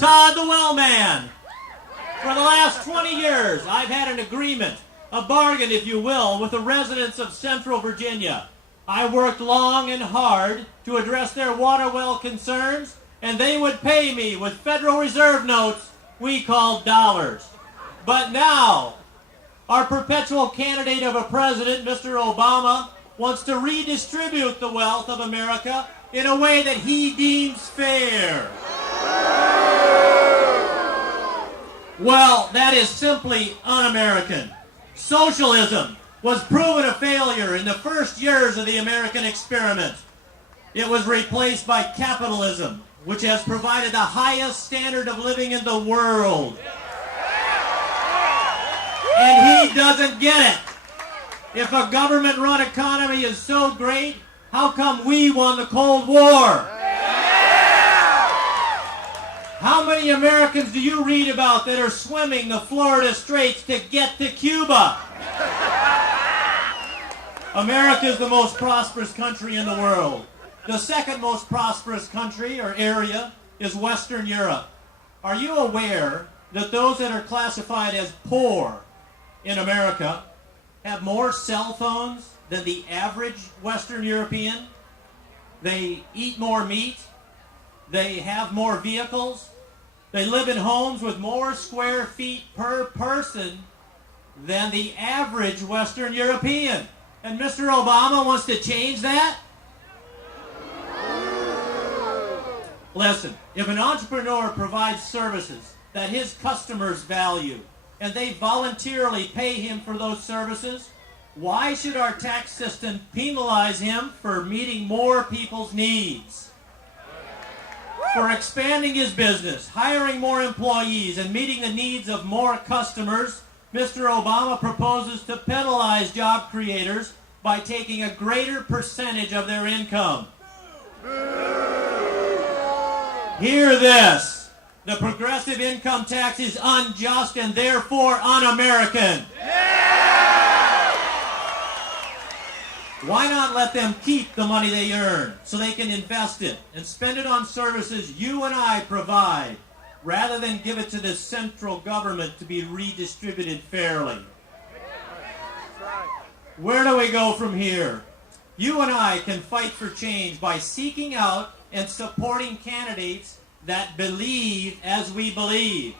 Todd The Wellman. For the last 20 years, I've had an agreement, a bargain, if you will, with the residents of Central Virginia. I worked long and hard to address their water well concerns, and they would pay me with Federal Reserve notes we called dollars. But now, our perpetual candidate of a president, Mr. Obama, wants to redistribute the wealth of America in a way that he deems fair. Well, that is simply un-American. Socialism was proven a failure in the first years of the American experiment. It was replaced by capitalism, which has provided the highest standard of living in the world. And he doesn't get it. If a government-run economy is so great, how come we won the Cold War? How many Americans do you read about that are swimming the Florida Straits to get to Cuba? America is the most prosperous country in the world. The second most prosperous country or area is Western Europe. Are you aware that those that are classified as poor in America have more cell phones than the average Western European? They eat more meat. They have more vehicles. They live in homes with more square feet per person than the average Western European. And Mr. Obama wants to change that? Listen, if an entrepreneur provides services that his customers value, and they voluntarily pay him for those services, why should our tax system penalize him for meeting more people's needs? For expanding his business, hiring more employees, and meeting the needs of more customers, Mr. Obama proposes to penalize job creators by taking a greater percentage of their income. Hear this. The progressive income tax is unjust and therefore un-American. Why not let them keep the money they earn so they can invest it and spend it on services you and I provide, rather than give it to the central government to be redistributed fairly? Where do we go from here? You and I can fight for change by seeking out and supporting candidates that believe as we believe.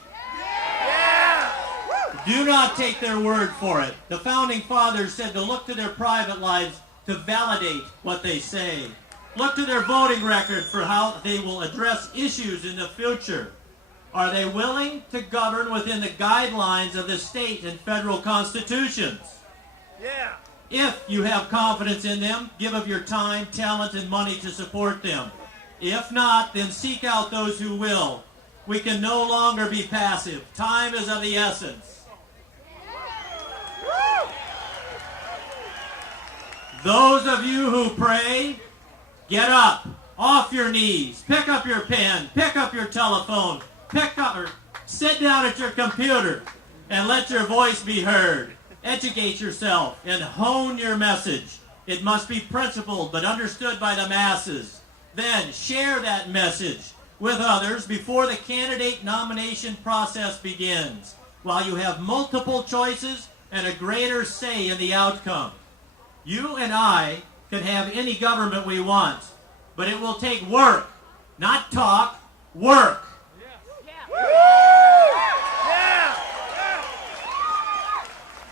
Do not take their word for it. The Founding Fathers said to look to their private lives to validate what they say. Look to their voting record for how they will address issues in the future. Are they willing to govern within the guidelines of the state and federal constitutions? Yeah. If you have confidence in them, give of your time, talent, and money to support them. If not, then seek out those who will. We can no longer be passive. Time is of the essence. Those of you who pray, get up, off your knees, pick up your pen, pick up your telephone, sit down at your computer, and let your voice be heard. Educate yourself and hone your message. It must be principled but understood by the masses. Then share that message with others before the candidate nomination process begins, while you have multiple choices and a greater say in the outcome. You and I can have any government we want, but it will take work, not talk, work.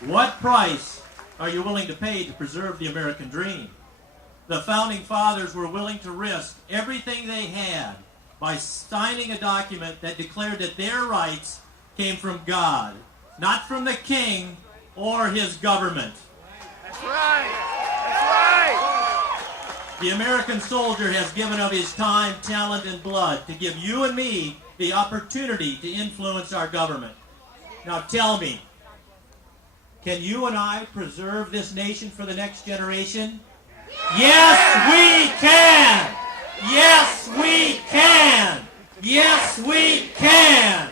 What price are you willing to pay to preserve the American dream? The Founding Fathers were willing to risk everything they had by signing a document that declared that their rights came from God, not from the king or his government. That's right. That's right. The American soldier has given of his time, talent, and blood to give you and me the opportunity to influence our government. Now tell me, can you and I preserve this nation for the next generation? Yes, we can! Yes, we can! Yes, we can!